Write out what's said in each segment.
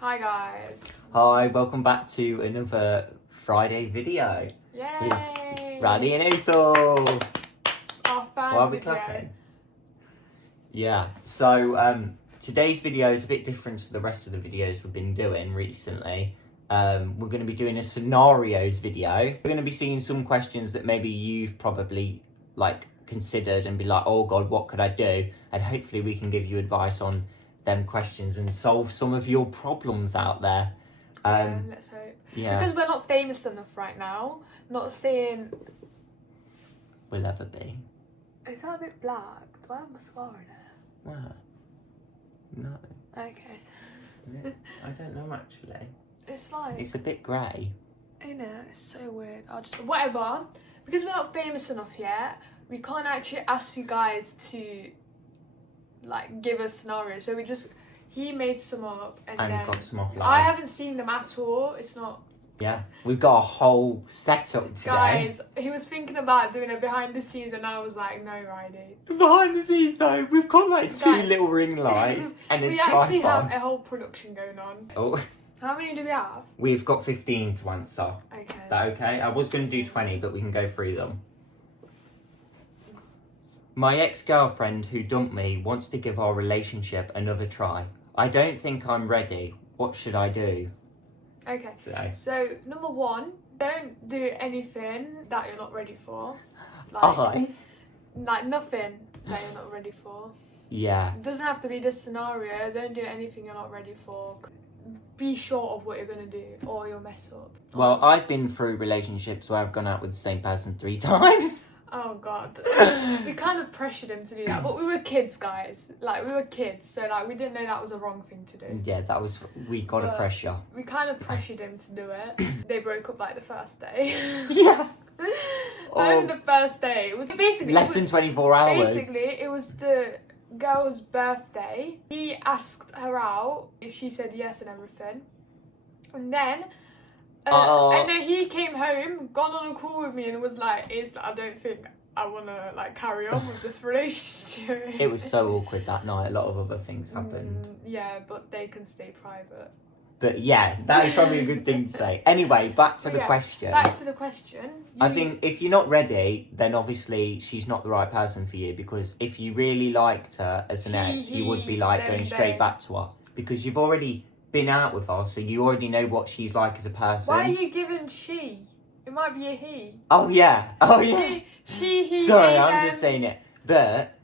Hi guys. Hi, welcome back to another Friday video. Yay! Riley&Asel. Our third Why are we video. clapping? Yeah, so today's video is a bit different to the rest of the videos we've been doing recently. We're going to be doing a scenarios video. We're going to be seeing some questions that maybe you've probably considered and be like, oh God, what could I do? And hopefully we can give you advice on them questions and solve some of your problems out there. Let's hope. Yeah. Because we're not famous enough right now. Not saying. We'll ever be. Is that a bit black? Do I have mascara in it? Wow. No. Okay. Yeah, I don't know actually. It's like. It's a bit grey. I know, it's so weird. I'll just. Whatever. Because we're not famous enough yet, we can't actually ask you guys to give us scenarios. So he made some up and then got some offline. I haven't seen them at all. It's not. Yeah, we've got a whole setup today. Guys, he was thinking about doing a behind the scenes and I was like, no, Riley. Behind the scenes though, we've got two little ring lights and a we tripod. actually have a whole production going on. Oh. How many do we have? We've got 15 to answer. Okay. Is that okay? I was going to do 20, but we can go through them. My ex-girlfriend who dumped me wants to give our relationship another try. I don't think I'm ready. What should I do? Okay. So number one, don't do anything that you're not ready for. nothing that you're not ready for. Yeah. It doesn't have to be this scenario. Don't do anything you're not ready for. Be sure of what you're going to do or you'll mess up. Well, I've been through relationships where I've gone out with the same person 3 times. Oh God, we kind of pressured him to do that, but we were kids, guys. We were kids, so we didn't know that was a wrong thing to do. Yeah, we got a pressure. We kind of pressured him to do it. They broke up the first day. Yeah. Only the first day. It was basically less than 24 hours. Basically, it was the girl's birthday. He asked her out. She said yes and everything, and then. And then he came home, got on a call with me, and was like, I don't think I want to carry on with this relationship. It was so awkward that night. A lot of other things happened. Yeah, but they can stay private. But yeah, that is probably a good thing to say. Anyway, back to the question. Back to the question. I think if you're not ready, then obviously she's not the right person for you, because if you really liked her as an ex, you would be going straight back to her, because you've already been out with her, so you already know what she's like as a person. Why are you giving she? It might be a he. Oh yeah. She, he. Sorry, I'm just saying it. But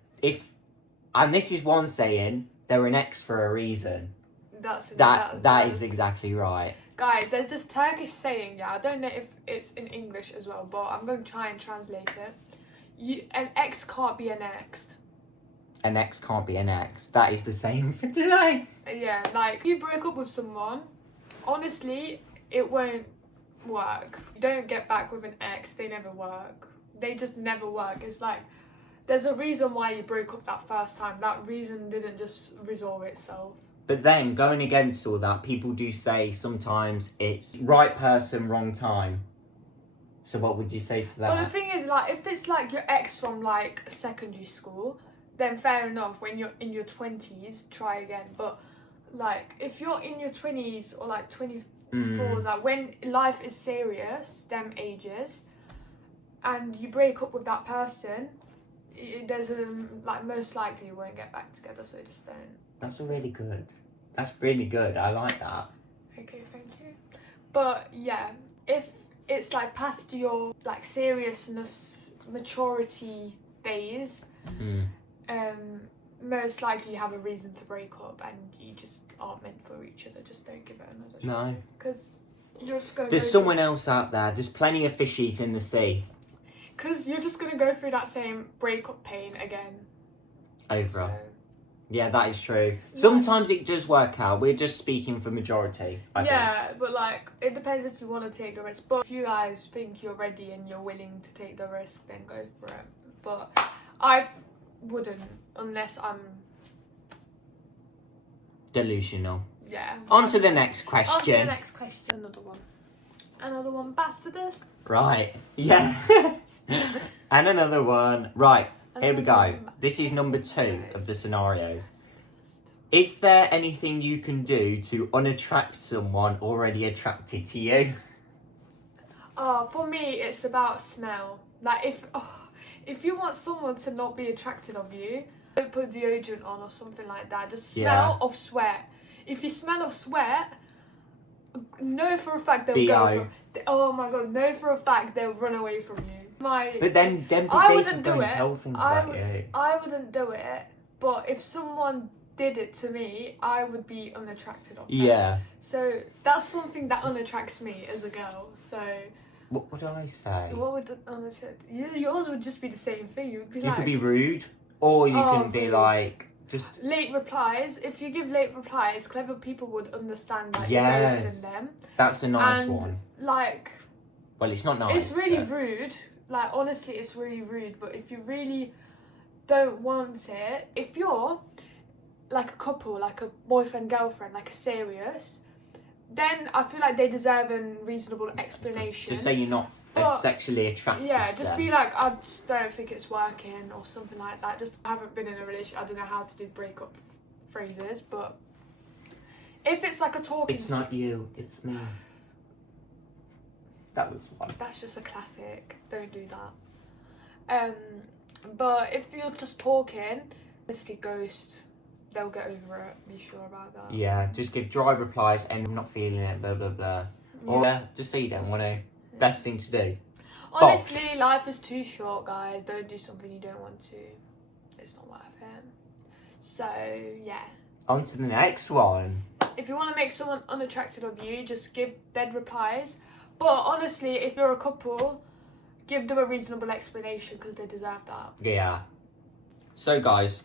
and this is one saying, they're an ex for a reason. That is exactly right. Guys, there's this Turkish saying, I don't know if it's in English as well, but I'm going to try and translate it. An ex can't be an ex. An ex can't be an ex. That is the same for today. Yeah, if you break up with someone, honestly, it won't work. You don't get back with an ex, they never work. They just never work. It's there's a reason why you broke up that first time. That reason didn't just resolve itself. But then, going against all that, people do say sometimes it's right person, wrong time. So what would you say to that? Well, the thing is, if it's your ex from secondary school, then fair enough. When you're in your 20s, try again. But if you're in your 20s or 24s, when life is serious, them ages, and you break up with that person, there's most likely you won't get back together. So just don't. That's really good. That's really good. I like that. Okay, thank you. But yeah, if it's past your seriousness, maturity days. Most likely you have a reason to break up and you just aren't meant for each other. Just don't give it another shot. No. Because you're just going to There's someone else out there. There's plenty of fishies in the sea. Because you're just going to go through that same breakup pain again. Over. Yeah, that is true. Sometimes it does work out. We're just speaking for majority, I think. But it depends if you want to take the risk. But if you guys think you're ready and you're willing to take the risk, then go for it. But I wouldn't unless I'm delusional. Yeah. On to the next question. On to the next question. Another one bites the dust. Right. Yeah. And another one. Right. Here we go. This is number 2 of the scenarios. Is there anything you can do to unattract someone already attracted to you? For me, it's about smell. Like, if you want someone to not be attracted of you, don't put deodorant on or something like that. Just smell of sweat. If you smell of sweat, know for a fact they'll go. Oh my god, know for a fact they'll run away from you. But then I people wouldn't do don't it. tell things about you. I wouldn't do it, but if someone did it to me, I would be unattracted of them. Yeah. So that's something that unattracts me as a girl. So what do I say? what would unattract? Yours would just be the same thing. You would be You could be rude, or you can be rude. like just late replies. If you give late replies, clever people would understand like Yes. ghosting them. That's a nice And one. like, Well, it's not nice. it's really but- rude. Like, honestly, it's really rude. But if you really don't want it, if you're like a couple, like a boyfriend, girlfriend, like a serious, then I feel like they deserve a reasonable explanation. Just say you're not sexually attracted Yeah, to just them. be like, I just don't think it's working or something like that. Just haven't been in a relationship. I don't know how to do breakup phrases, but if it's like a talking, It's not you, it's me. That was one. that's just a classic. Don't do that. But if you're just talking, honestly, ghost. They'll get over it. Be sure about that. Yeah, just give dry replies and I'm not feeling it, blah blah blah. Yeah. Or just say you don't want to. Best thing to do. Honestly, life is too short, guys. Don't do something you don't want to. It's not worth it. So yeah. On to the next one. If you want to make someone unattracted of you, just give dead replies. But honestly, if you're a couple, give them a reasonable explanation because they deserve that. Yeah. So guys,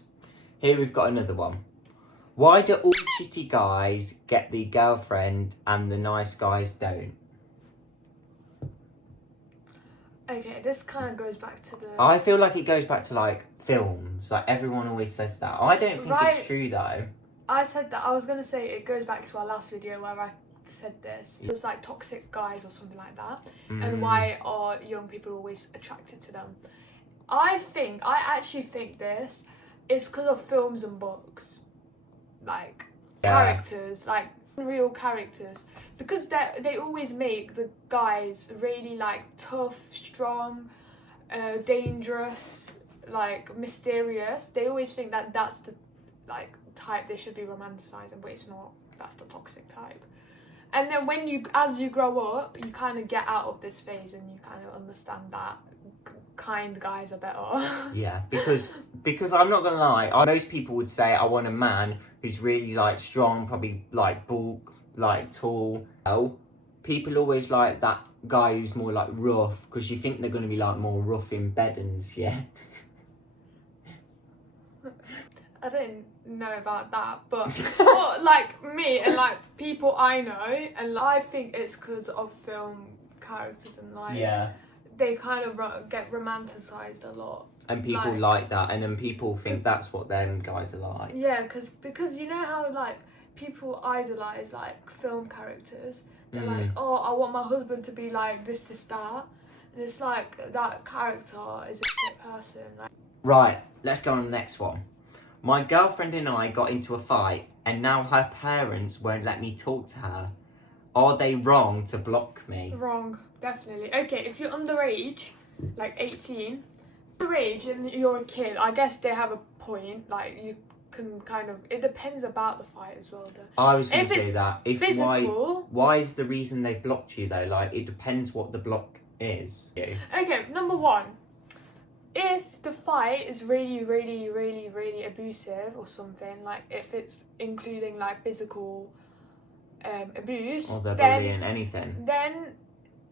here we've got another one. Why do all shitty guys get the girlfriend and the nice guys don't? Okay, this kind of goes back to the... I feel like it goes back to like films. Like everyone always says that. I don't think it's true though. I said that. I was going to say it goes back to our last video where I said this. It was like toxic guys or something like that. And why are young people always attracted to them? I actually think this is because of films and books. Like characters, like real characters. Because they always make the guys really like tough, strong, dangerous, like mysterious. They always think that that's the like type they should be romanticizing, but it's not. That's the toxic type. And then as you grow up, you kind of get out of this phase and you kind of understand that kind guys are better. Yeah, because I'm not gonna lie, most people would say I want a man who's really like strong, probably like bulk, like tall. Oh, people always like that guy who's more like rough because you think they're gonna be like more rough in bed and yeah. I didn't know about that, but like me and like people I know, and I think it's because of film characters and like they kind of get romanticized a lot. And people like that, and then people think that's what them guys are like. Yeah, because you know how like people idolize like film characters. They're like, oh, I want my husband to be like this, that, and it's like that character is a shit person. Like, right, let's go on to the next one. My girlfriend and I got into a fight, and now her parents won't let me talk to her. Are they wrong to block me? Wrong, definitely. Okay, if you're underage, like 18, underage and you're a kid, I guess they have a point. Like you can kind of. It depends about the fight as well. Though. I was going to say that. If physical, why is the reason they blocked you though? Like it depends what the block is. Yeah. Okay, number one. If the fight is really, really, really, really abusive or something, like if it's including like physical abuse, or they're bullying, anything, then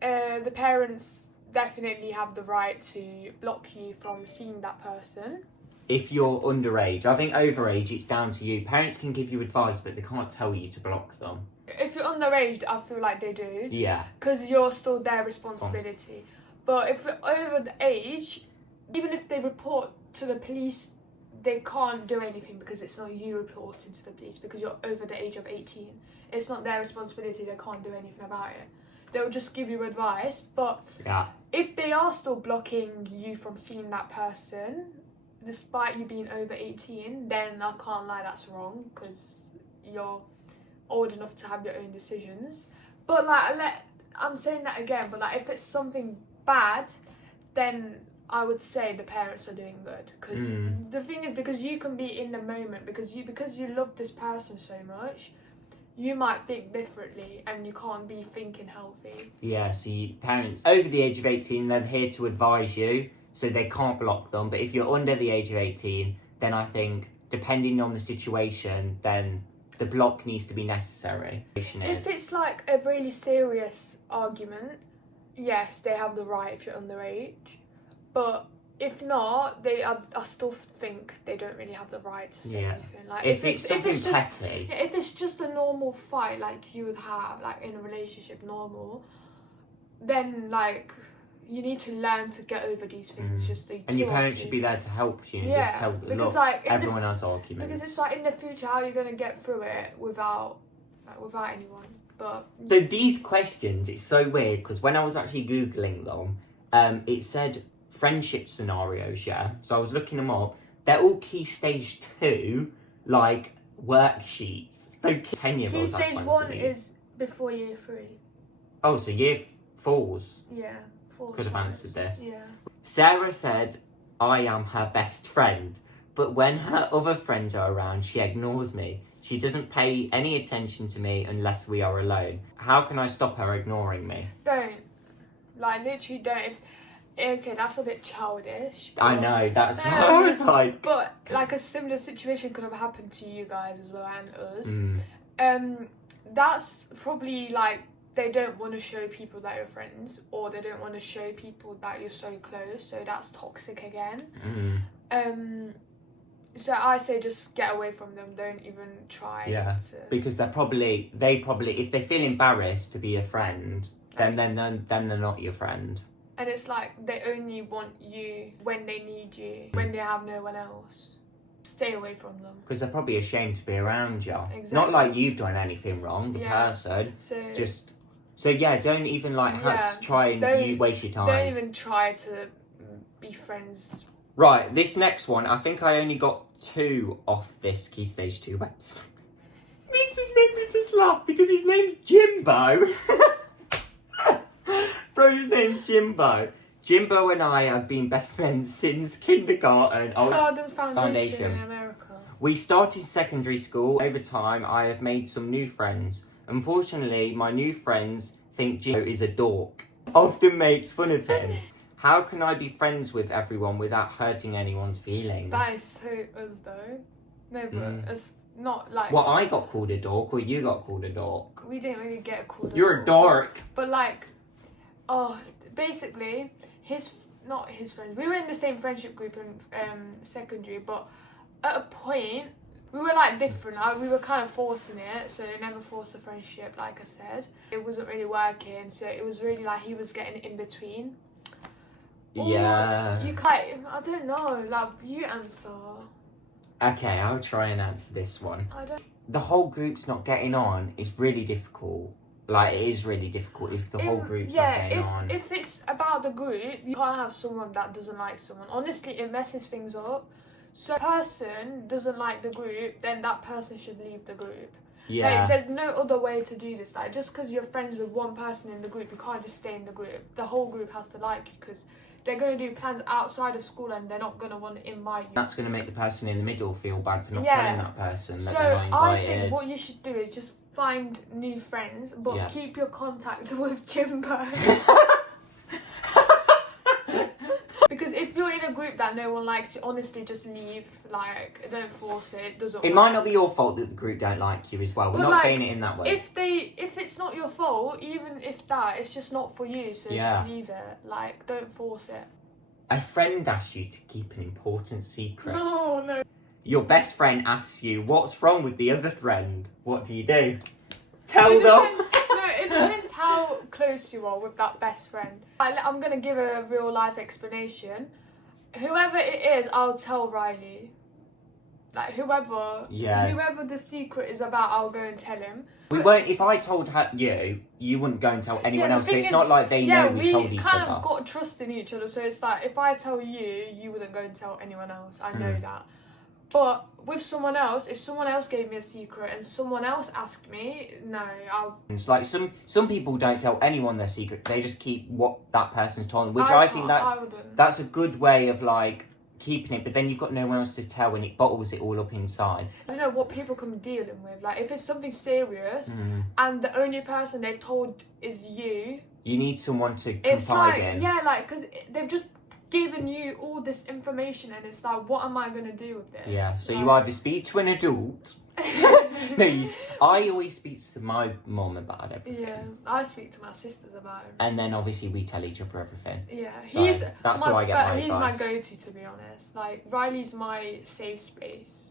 the parents definitely have the right to block you from seeing that person. If you're underage, I think overage, it's down to you. Parents can give you advice, but they can't tell you to block them. If you're underage, I feel like they do. Yeah. Because you're still their responsibility. But if you're over the age, even if they report to the police, they can't do anything because it's not you reporting to the police because you're over the age of 18. It's not their responsibility. They can't do anything about it. They'll just give you advice. But if they are still blocking you from seeing that person, despite you being over 18, then I can't lie, that's wrong, because you're old enough to have your own decisions. But like, I'm saying that again, but like if it's something bad, then I would say the parents are doing good, because the thing is, because you can be in the moment, because you love this person so much, you might think differently, and you can't be thinking healthy. Yeah, so parents over the age of 18, they're here to advise you, so they can't block them. But if you're under the age of 18, then I think, depending on the situation, then the block needs to be necessary. If it's like a really serious argument, yes, they have the right if you're underage. But if not, I still think they don't really have the right to say anything. Like if it's something just, petty. Yeah, if it's just a normal fight like you would have, like in a relationship, normal, then like you need to learn to get over these things. And your parents should be there to help you. And just tell them, look, like, everyone has arguments. Because it's like in the future, how are you going to get through it without anyone? But so these questions, it's so weird, because when I was actually Googling them, it said friendship scenarios, yeah? So I was looking them up. They're all Key Stage 2, like, worksheets. So 10-year-olds. Key Stage 1 is before year 3. Oh, so year 4s? Yeah. Could have answered this. Yeah. Sarah said, I am her best friend, but when her other friends are around, she ignores me. She doesn't pay any attention to me unless we are alone. How can I stop her ignoring me? Don't. Like, literally don't. Okay, that's a bit childish. I know, that's what I was like. But, like, a similar situation could have happened to you guys as well, and us. That's probably, like, they don't want to show people that you're friends, or they don't want to show people that you're so close, so that's toxic again. So I say just get away from them, don't even try. Yeah, because they probably, if they feel embarrassed to be a friend, then they're not your friend. And it's like they only want you when they need you, when they have no one else. Stay away from them. Because they're probably ashamed to be around you. Exactly. Not like you've done anything wrong, the person. So yeah, don't even try and you waste your time. Don't even try to be friends. Right, this next one, I think I only got 2 off this Key Stage 2 website. This just made me just laugh because his name's Jimbo. Bro, his name's Jimbo. Jimbo and I have been best friends since kindergarten. The foundation in America. We started secondary school. Over time, I have made some new friends. Unfortunately, my new friends think Jimbo is a dork. Often makes fun of him. How can I be friends with everyone without hurting anyone's feelings? That is so us though. No, but it's not like... Well, I got called a dork, or you got called a dork. We didn't really get called a dork. You're a dork. But like, basically, not his friends. We were in the same friendship group in secondary, but at a point, we were like different. We were kind of forcing it, so it never forced a friendship, like I said. It wasn't really working, so it was really like he was getting in between. Yeah. You can't, I don't know, like, you answer. Okay, I'll try and answer this one. The whole group's not getting on is really difficult. Like, it is really difficult if the whole group's not getting on. If it's about the group, you can't have someone that doesn't like someone. Honestly, it messes things up. So if a person doesn't like the group, then that person should leave the group. Yeah. Like, there's no other way to do this. Like, just because you're friends with one person in the group, you can't just stay in the group. The whole group has to like you, because they're going to do plans outside of school and they're not going to want to invite you. That's going to make the person in the middle feel bad for not telling that person that they're not invited. I think what you should do is just find new friends, but keep your contact with Jimbo. Because if you're in a group that no one likes, you honestly just leave. Like, don't force it. It doesn't. It might not be your fault that the group don't like you as well. We're not saying it in that way. If it's not your fault, even if it's just not for you, so just leave it. Like, don't force it. A friend asked you to keep an important secret. Oh no. Your best friend asks you, what's wrong with the other friend? What do you do? Tell them. It depends how close you are with that best friend. I'm going to give a real life explanation. Whoever it is, I'll tell Riley. like whoever the secret is about, I'll go and tell him. We won't. If I told you, you wouldn't go and tell anyone else. So it's not like they know we told each other. Yeah, we kind of got trust in each other. So it's like if I tell you, you wouldn't go and tell anyone else. I know that. But with someone else, if someone else gave me a secret and someone else asked me, no, It's like some people don't tell anyone their secret. They just keep what that person's told them, which I think that's a good way of like keeping it. But then you've got no one else to tell, and it bottles it all up inside. I don't know what people can be dealing with. Like if it's something serious and the only person they've told is you need someone to confide in. Yeah, like because they've just given you all this information, and it's like, what am I going to do with this? Yeah, so you either speak to an adult. No, I always speak to my mum about everything. Yeah, I speak to my sisters about it. And then obviously we tell each other everything. Yeah, so that's how I get my advice. He's my go-to, to be honest. Like, Riley's my safe space.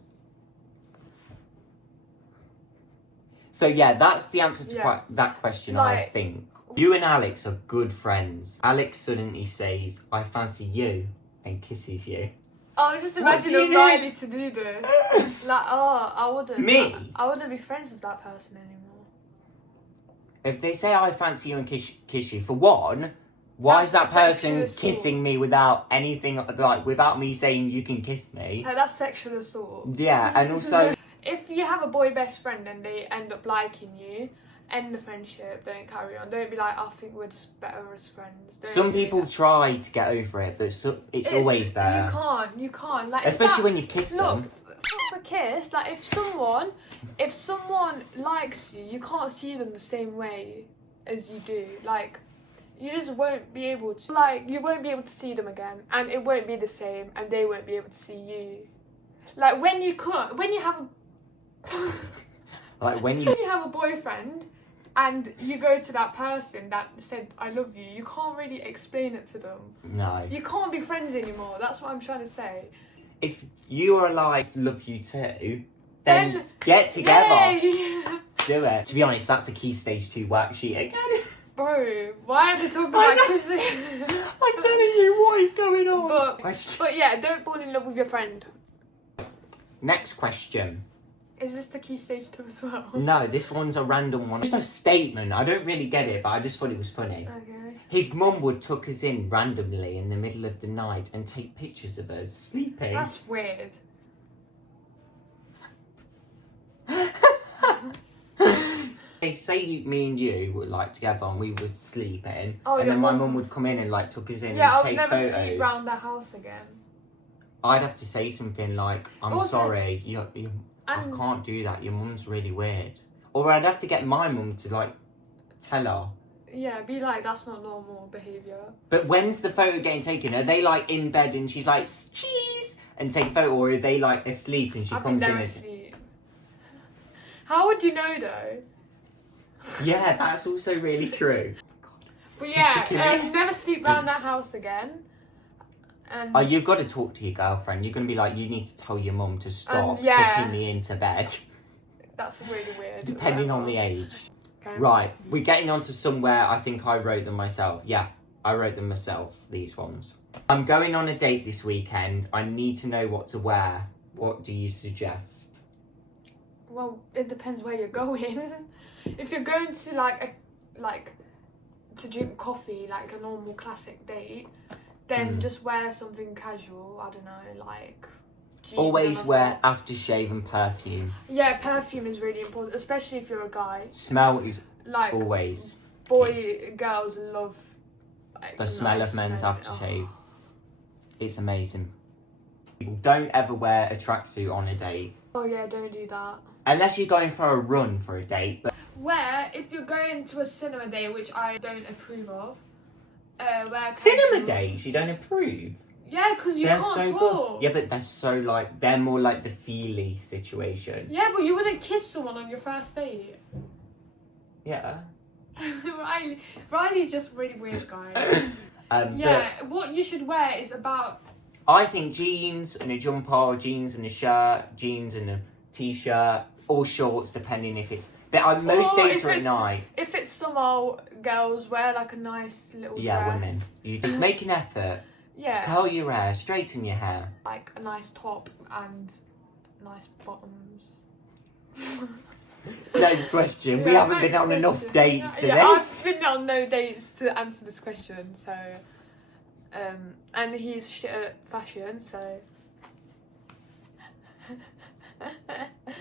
So yeah, that's the answer to that question, I think. You and Alex are good friends. Alex suddenly says, I fancy you, and kisses you. Oh, just imagine Riley to do this. Like, I wouldn't. Me? I wouldn't be friends with that person anymore. If they say I fancy you and kiss you, for one, why is that person kissing me without anything, like, without me saying you can kiss me? Like, that's sexual assault. Yeah, and also... If you have a boy best friend and they end up liking you, end the friendship, don't carry on. Don't be like, I think we're just better as friends. Some people try to get over it, but it's always there. You can't. Like, especially when you've kissed them. Fuck a kiss. Like, if someone likes you, you can't see them the same way as you do. Like, you just won't be able to. Like, you won't be able to see them again, and it won't be the same, and they won't be able to see you. Like, when you have a boyfriend and you go to that person that said I love you, you can't really explain it to them. No. You can't be friends anymore. That's what I'm trying to say. If you are like love you too, then get together. Yay! Do it. To be honest, that's a key stage 2 worksheet again. Bro, why are they talking about kissing? I'm telling you what is going on. But yeah, don't fall in love with your friend. Next question. Is this the key stage 2 as well? No, this one's a random one. Just a statement. I don't really get it, but I just thought it was funny. Okay. His mum would tuck us in randomly in the middle of the night and take pictures of us sleeping. That's weird. Say me and you were like together and we were sleeping, and then my mum would come in and like tuck us in and take photos. Yeah, I would never sleep round the house again. I'd have to say something like, I'm sorry, I can't do that, your mum's really weird. Or I'd have to get my mum to like tell her. Yeah, be like, that's not normal behaviour. But when's the photo getting taken? Are they like in bed and she's like, cheese, and take a photo, or are they like asleep and she comes in asleep. How would you know though? Yeah, that's also really true. But yeah, never sleep round that house again. And you've got to talk to your girlfriend. You're going to be like, you need to tell your mum to stop tucking me into bed. That's really weird. Depending on the age. Okay. Right, we're getting on to somewhere I think I wrote them myself. Yeah, I wrote them myself, these ones. I'm going on a date this weekend. I need to know what to wear. What do you suggest? Well, it depends where you're going. If you're going to to drink coffee, like a normal classic date, then just wear something casual. I don't know, like jeans. Always wear aftershave and perfume. Yeah, perfume is really important, especially if you're a guy. Smell is like always. Girls love the smell of men's aftershave. Oh. It's amazing. Don't ever wear a tracksuit on a date. Oh yeah, don't do that. Unless you're going for a run for a date. But if you're going to a cinema date, which I don't approve of. Cinema dates you don't approve? Yeah, because you can't talk. Yeah, but they're more like the feely situation. Yeah, but you wouldn't kiss someone on your first date. Yeah. Riley's just really weird guy. What you should wear is about... I think jeans and a jumper, jeans and a shirt, jeans and a t-shirt, or shorts, depending if it's... But most days are at night. If it's summer, girls wear like a nice little dress. Yeah, women. You just make an effort. Yeah. Curl your hair, straighten your hair. Like a nice top and nice bottoms. Next question. We Yeah, haven't been next on enough question. dates for Yeah, this. I've been on no dates to answer this question, so and he's shit at fashion, so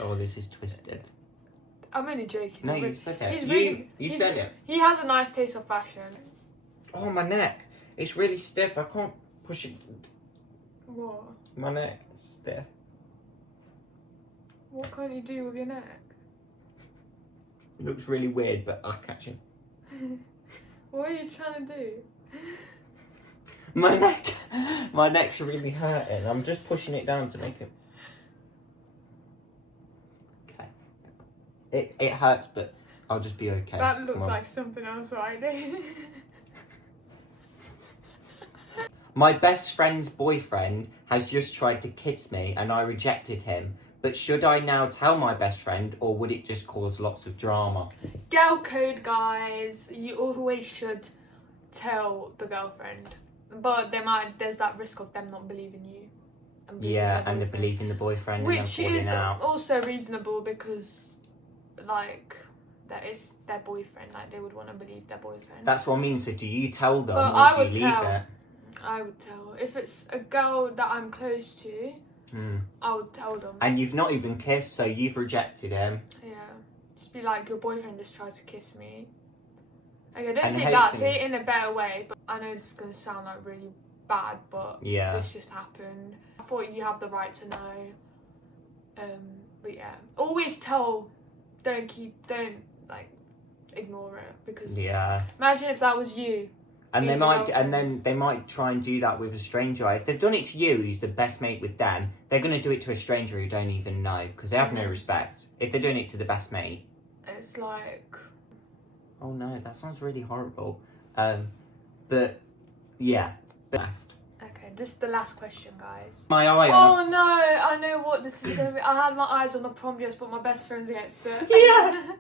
Oh, this is twisted. I'm only joking. No, you said it. He's really, You said it. He has a nice taste of fashion. Oh, my neck. It's really stiff. I can't push it. What? My neck is stiff. What can't you do with your neck? It looks really weird, but I'll catch it. What are you trying to do? My neck's really hurting. I'm just pushing it down to make it. Okay. It hurts, but I'll just be okay. That looked like something else, right? My best friend's boyfriend has just tried to kiss me and I rejected him. But should I now tell my best friend or would it just cause lots of drama? Girl code, guys. You always should tell the girlfriend. But there's that risk of them not believing you. And And they believe in the boyfriend which and then falling is out. also reasonable because, like, that is their boyfriend. Like, they would want to believe their boyfriend. That's what I mean. So do you tell them But or I do would you leave tell. it? I would tell. If it's a girl that I'm close to, I would tell them. And you've not even kissed, so you've rejected him. Yeah. Just be like, your boyfriend just tried to kiss me. Okay, don't And say that. hopefully- Say it in a better way. But I know this is going to sound like really bad, but Yeah. this just happened. I thought you have the right to know. But yeah, always tell. Don't like ignore it because Yeah. imagine if that was you. And being they the might, girlfriend. and then they might try and do that with a stranger. If they've done it to you, who's the best mate with them, they're going to do it to a stranger who don't even know because they have no respect. If they're doing it to the best mate, It's like, oh no, that sounds really horrible. But yeah, left. okay, this is the last question, guys. My eye. Oh no, I know what this is gonna be. I had my eyes on the prom dress, but my best friend gets it. Yeah.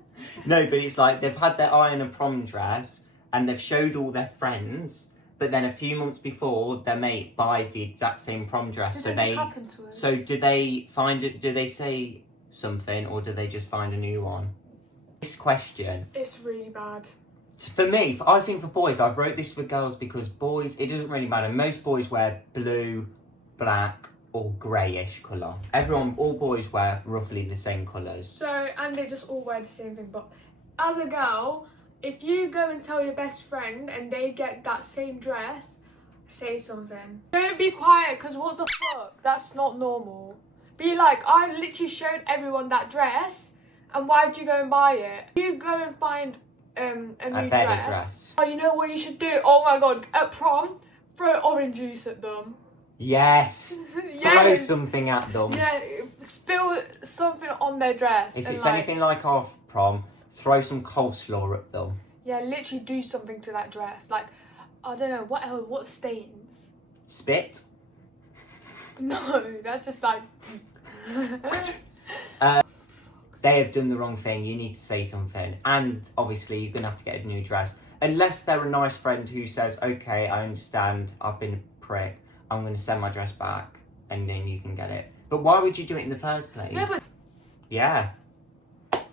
No, but it's like they've had their eye on a prom dress and they've showed all their friends, but then a few months before, their mate buys the exact same prom dress. Did this happen to us? So do they find it? Do they say something, or do they just find a new one? This question. It's really bad. For me, I think for boys, I've wrote this for girls because boys, it doesn't really matter. Most boys wear blue, black, or greyish colour. All boys wear roughly the same colours. So, and they just all wear the same thing. But as a girl, if you go and tell your best friend and they get that same dress, say something. Don't be quiet, because what the fuck? That's not normal. Be like, I literally showed everyone that dress, and why'd you go and buy it? You go and find a new better dress. Oh, you know what you should do? Oh my god, at prom, throw orange juice at them. Yes. Throw Yes. something at them. Yeah, spill something on their dress. If and it's like, anything like our prom, throw some coleslaw at them. yeah, literally do something to that dress. Like, I don't know, what else? What stains? Spit. No, that's just like... They have done the wrong thing. You need to say something. And obviously, you're going to have to get a new dress. Unless they're a nice friend who says, okay, I understand, I've been a prick. I'm going to send my dress back. And then you can get it. But why would you do it in the first place? No, but... Yeah. But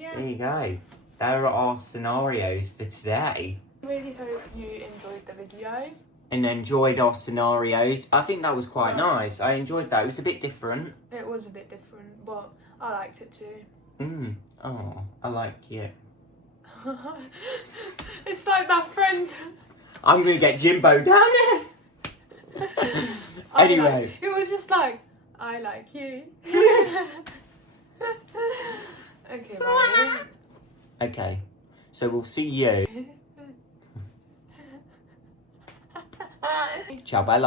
yeah, There you go. There are our scenarios for today. I really hope you enjoyed the video. And enjoyed our scenarios. I think that was quite nice. I enjoyed that. It was a bit different. It was a bit different, but I liked it too. Oh, I like you. It's like that friend. I'm going to get Jimbo down there. Anyway. It was just like, I like you. Okay, Riley. Okay. So we'll see you. Ciao, bella.